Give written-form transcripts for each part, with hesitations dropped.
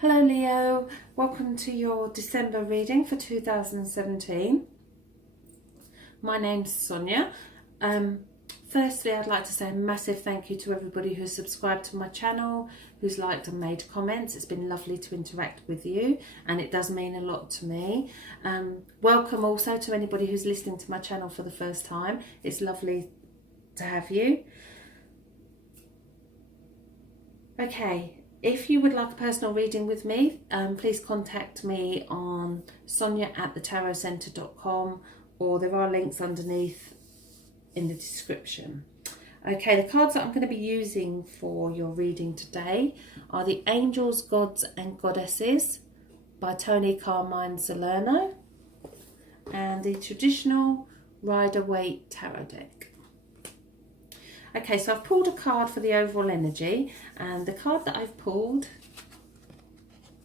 Hello Leo, welcome to your December reading for 2017. My name's Sonia. Firstly, I'd like to say a massive thank you to everybody who's subscribed to my channel, who's liked and made comments. It's been lovely to interact with you and it does mean a lot to me. Welcome also to anybody who's listening to my channel for the first time. It's lovely to have you. Okay. If you would like a personal reading with me, please contact me on sonia@thetarotcentre.com, or there are links underneath in the description. Okay, the cards that I'm going to be using for your reading today are the Angels, Gods and Goddesses by Toni, Carmine, Salerno, and the traditional Rider-Waite Tarot deck. Okay, so I've pulled a card for the overall energy, and the card that I've pulled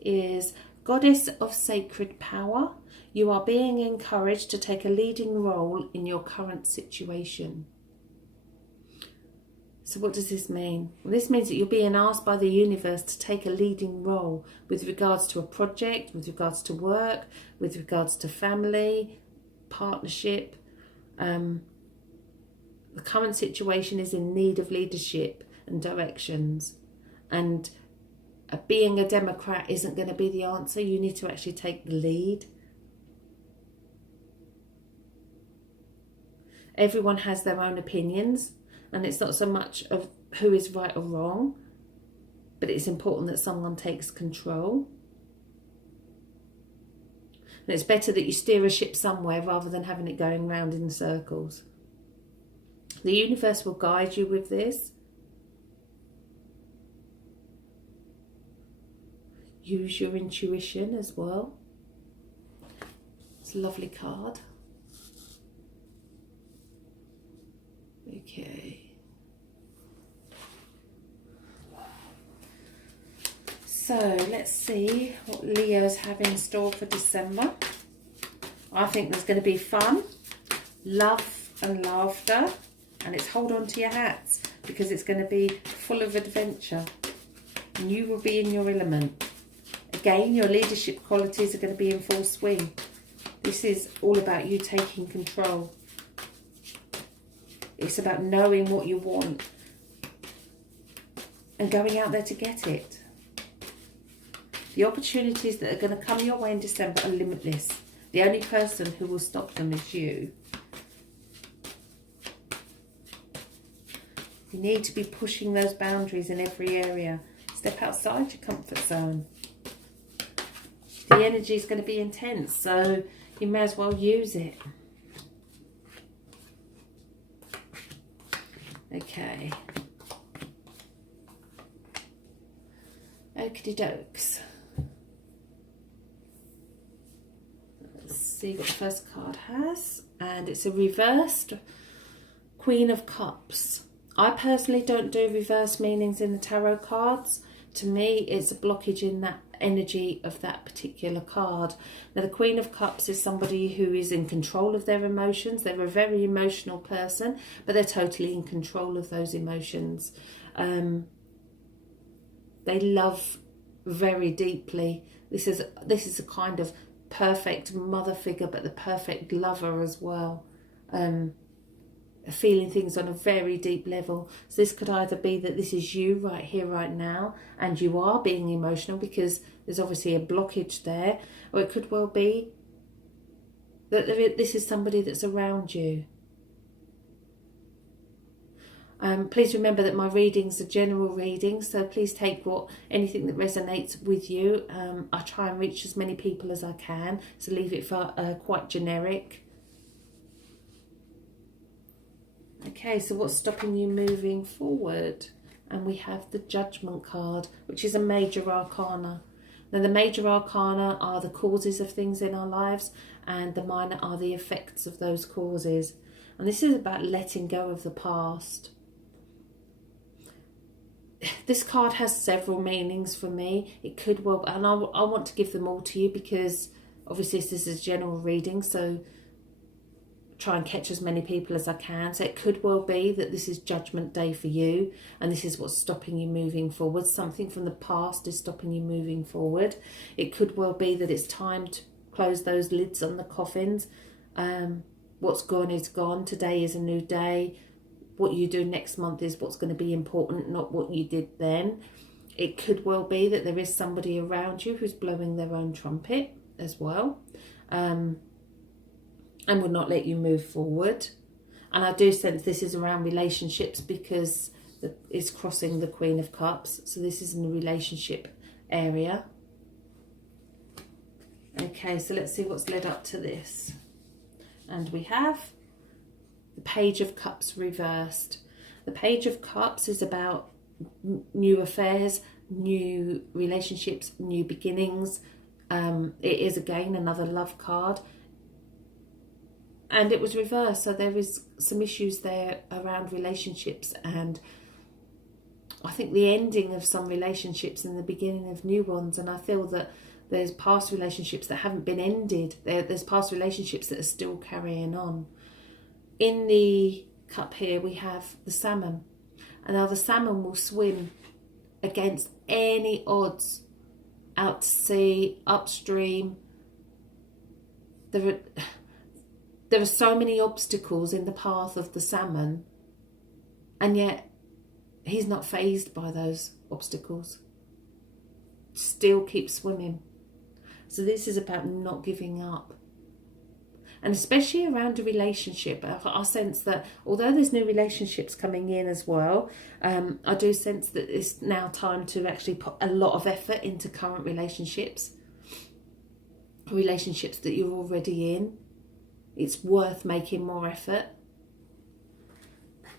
is Goddess of Sacred Power. You are being encouraged to take a leading role in your current situation. So what does this mean? Well, this means that you're being asked by the universe to take a leading role with regards to a project, with regards to work, with regards to family, partnership. The current situation is in need of leadership and directions, and being a Democrat isn't going to be the answer. You need to actually take the lead. Everyone has their own opinions, and it's not so much of who is right or wrong, but it's important that someone takes control. And it's better that you steer a ship somewhere rather than having it going round in circles. The universe will guide you with this. Use your intuition as well. It's a lovely card. Okay. So let's see what Leos have in store for December. I think there's going to be fun, love and laughter. And it's hold on to your hats, because it's going to be full of adventure. And you will be in your element. Again, your leadership qualities are going to be in full swing. This is all about you taking control. It's about knowing what you want and going out there to get it. The opportunities that are going to come your way in December are limitless. The only person who will stop them is you. You need to be pushing those boundaries in every area. Step outside your comfort zone. The energy is going to be intense, so you may as well use it. Okay. Okie dokes. Let's see what the first card has. And it's a reversed Queen of Cups. I personally don't do reverse meanings in the tarot cards. To me, it's a blockage in that energy of that particular card. Now, the Queen of Cups is somebody who is in control of their emotions. They're a very emotional person, but they're totally in control of those emotions. They love very deeply. This is a kind of perfect mother figure, but the perfect lover as well. Feeling things on a very deep level. So this could either be that this is you right here, right now, and you are being emotional because there's obviously a blockage there, or it could well be that this is somebody that's around you. Please remember that my readings are general readings, so please take anything that resonates with you. I try and reach as many people as I can, so leave it for quite generic. Okay, so what's stopping you moving forward? And we have the Judgment card, which is a major arcana. Now, the major arcana are the causes of things in our lives, and the minor are the effects of those causes. And this is about letting go of the past. This card has several meanings for me. It could well, and I want to give them all to you because obviously this is a general reading, so try and catch as many people as I can. So it could well be that this is judgment day for you, and this is what's stopping you moving forward. Something from the past is stopping you moving forward. It could well be that it's time to close those lids on the coffins. What's gone is gone. Today is a new day. What you do next month is what's going to be important, not what you did then. It could well be that there is somebody around you who's blowing their own trumpet as well, and will not let you move forward. And I do sense this is around relationships, because it's crossing the Queen of Cups. So this is in the relationship area. Okay, so let's see what's led up to this. And we have the Page of Cups reversed. The Page of Cups is about new affairs, new relationships, new beginnings. It is again another love card. And it was reversed, so there is some issues there around relationships, and I think the ending of some relationships and the beginning of new ones. And I feel that there's past relationships that haven't been ended. There's past relationships that are still carrying on. In the cup here we have the salmon. And now the salmon will swim against any odds, out to sea, upstream. There are so many obstacles in the path of the salmon, and yet he's not fazed by those obstacles. Still keeps swimming. So this is about not giving up. And especially around a relationship, I sense that although there's new relationships coming in as well, I do sense that it's now time to actually put a lot of effort into current relationships that you're already in. It's worth making more effort.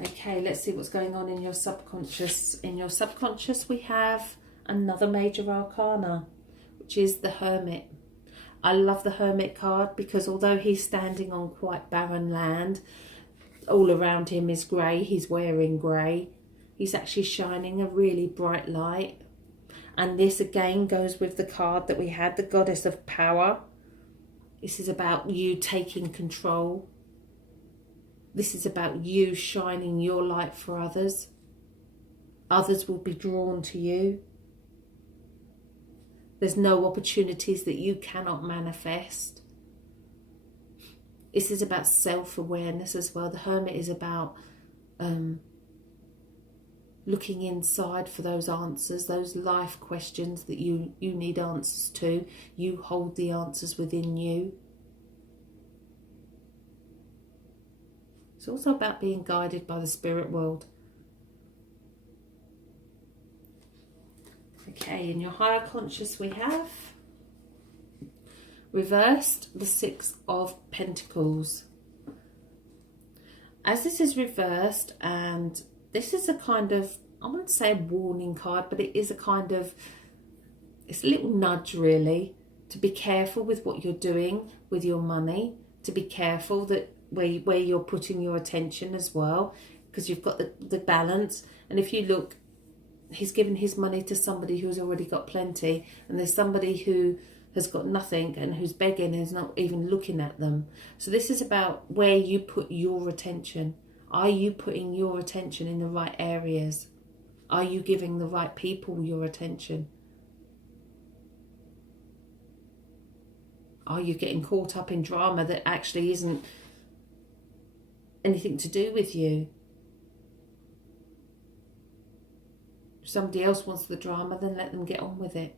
Okay, let's see what's going on in your subconscious. In your subconscious, we have another major arcana, which is the Hermit. I love the Hermit card because although he's standing on quite barren land, all around him is grey. He's wearing grey. He's actually shining a really bright light. And this again goes with the card that we had, the Goddess of Power. This is about you taking control. This is about you shining your light for others. Others will be drawn to you. There's no opportunities that you cannot manifest. This is about self-awareness as well. The Hermit is about looking inside for those answers, those life questions that you need answers to. You hold the answers within you. It's also about being guided by the spirit world. Okay, in your higher conscious we have reversed the Six of Pentacles. As this is reversed, and this is a kind of, I wouldn't say a warning card, but it is a kind of, it's a little nudge really, to be careful with what you're doing with your money, to be careful that where you're putting your attention as well, because you've got the balance. And if you look, he's given his money to somebody who's already got plenty, and there's somebody who has got nothing and who's begging and is not even looking at them. So this is about where you put your attention. Are you putting your attention in the right areas? Are you giving the right people your attention? Are you getting caught up in drama that actually isn't anything to do with you? If somebody else wants the drama, then let them get on with it.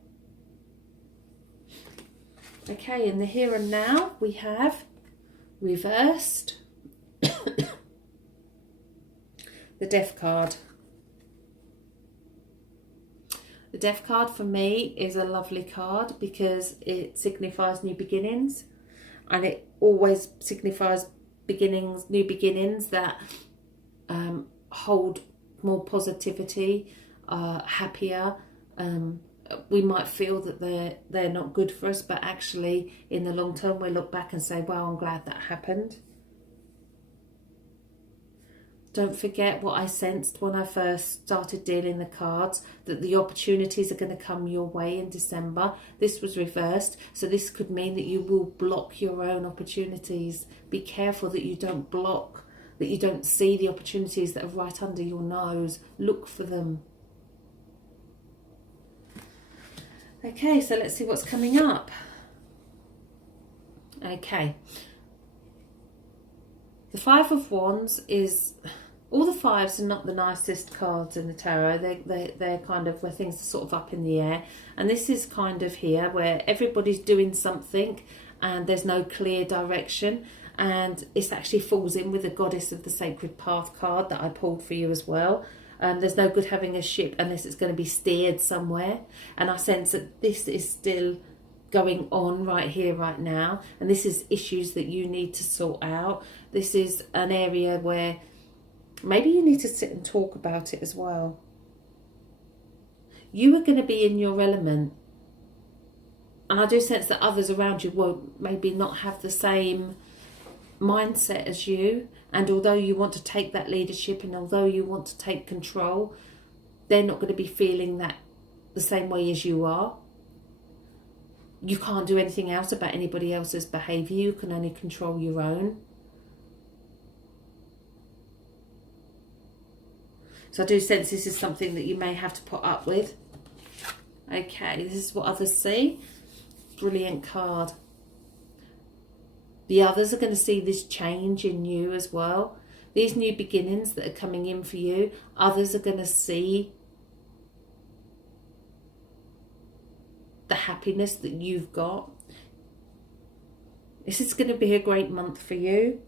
Okay, in the here and now, we have reversed the Death card. The Death card for me is a lovely card because it signifies new beginnings, and it always signifies beginnings, new beginnings that hold more positivity, happier. We might feel that they're not good for us, but actually in the long term we look back and say, wow, I'm glad that happened. Don't forget what I sensed when I first started dealing the cards, that the opportunities are going to come your way in December. This was reversed, so this could mean that you will block your own opportunities. Be careful that you don't block, that you don't see the opportunities that are right under your nose. Look for them. Okay, so let's see what's coming up. Okay. The Five of Wands is... All the fives are not the nicest cards in the tarot. They're kind of where things are sort of up in the air. And this is kind of here where everybody's doing something and there's no clear direction. And it actually falls in with the Goddess of the Sacred Path card that I pulled for you as well. There's no good having a ship unless it's going to be steered somewhere. And I sense that this is still going on right here, right now. And this is issues that you need to sort out. This is an area where maybe you need to sit and talk about it as well. You are going to be in your element. And I do sense that others around you won't maybe not have the same mindset as you. And although you want to take that leadership and although you want to take control, they're not going to be feeling that the same way as you are. You can't do anything else about anybody else's behaviour. You can only control your own. So I do sense this is something that you may have to put up with. Okay, this is what others see. Brilliant card. The others are going to see this change in you as well. These new beginnings that are coming in for you, others are going to see the happiness that you've got. This is going to be a great month for you.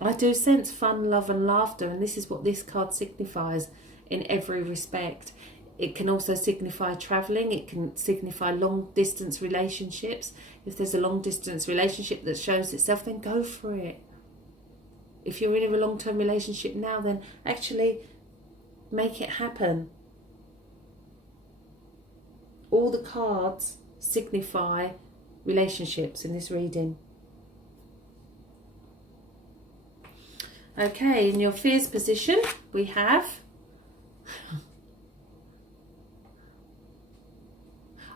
I do sense fun, love and laughter, and this is what this card signifies in every respect. It can also signify travelling. It can signify long distance relationships. If there's a long distance relationship that shows itself, then go for it. If you're in a long-term relationship now, then actually make it happen. All the cards signify relationships in this reading. Okay, in your fears position, we have...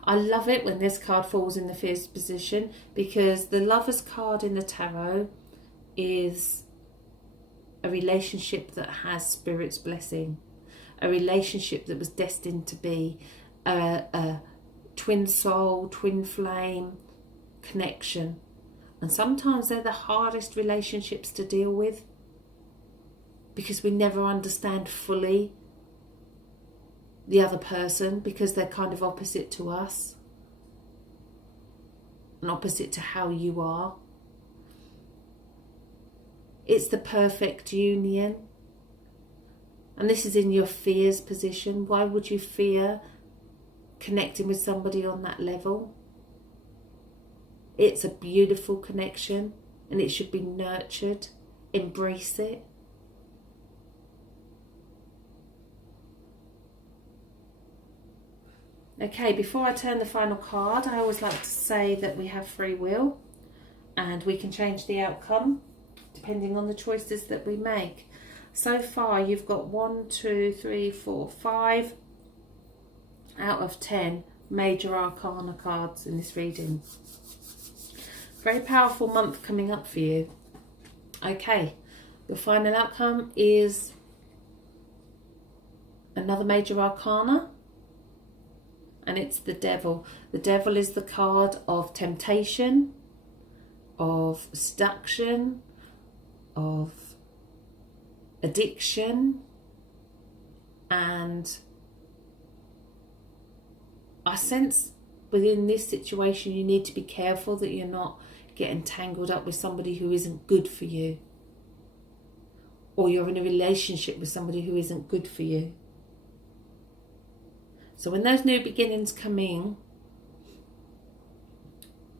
I love it when this card falls in the fears position, because the Lover's card in the tarot is a relationship that has Spirit's blessing, a relationship that was destined to be a twin soul, twin flame connection. And sometimes they're the hardest relationships to deal with, because we never understand fully the other person, because they're kind of opposite to us and opposite to how you are. It's the perfect union. And this is in your fears position. Why would you fear connecting with somebody on that level? It's a beautiful connection and it should be nurtured. Embrace it. Okay, before I turn the final card, I always like to say that we have free will and we can change the outcome depending on the choices that we make. So far, you've got 1, 2, 3, 4, 5 out of 10 major arcana cards in this reading. Very powerful month coming up for you. Okay, your final outcome is another major arcana. And it's the Devil. The Devil is the card of temptation, of seduction, of addiction. And I sense within this situation you need to be careful that you're not getting tangled up with somebody who isn't good for you. Or you're in a relationship with somebody who isn't good for you. So when those new beginnings come in,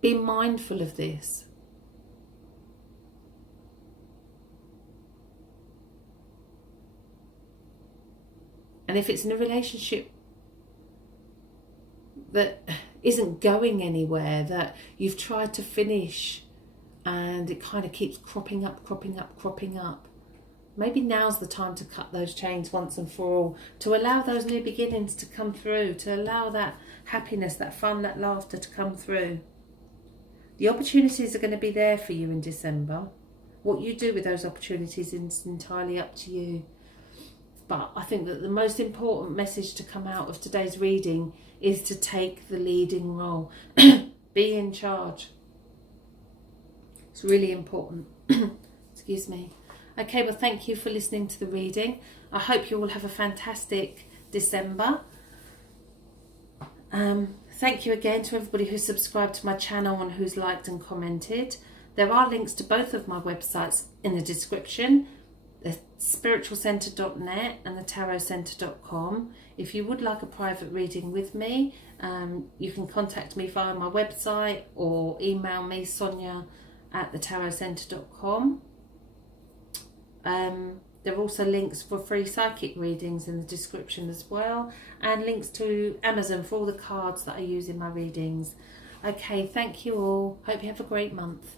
be mindful of this. And if it's in a relationship that isn't going anywhere, that you've tried to finish and it kind of keeps cropping up, maybe now's the time to cut those chains once and for all, to allow those new beginnings to come through, to allow that happiness, that fun, that laughter to come through. The opportunities are going to be there for you in December. What you do with those opportunities is entirely up to you. But I think that the most important message to come out of today's reading is to take the leading role. Be in charge. It's really important. Excuse me. Okay, well, thank you for listening to the reading. I hope you all have a fantastic December. Thank you again to everybody who's subscribed to my channel and who's liked and commented. There are links to both of my websites in the description, the spiritualcentre.net and the tarotcentre.com. If you would like a private reading with me, you can contact me via my website or email me, Sonia at thetarotcentre.com. There are also links for free psychic readings in the description as well, and links to Amazon for all the cards that I use in my readings. Okay, thank you all. Hope you have a great month.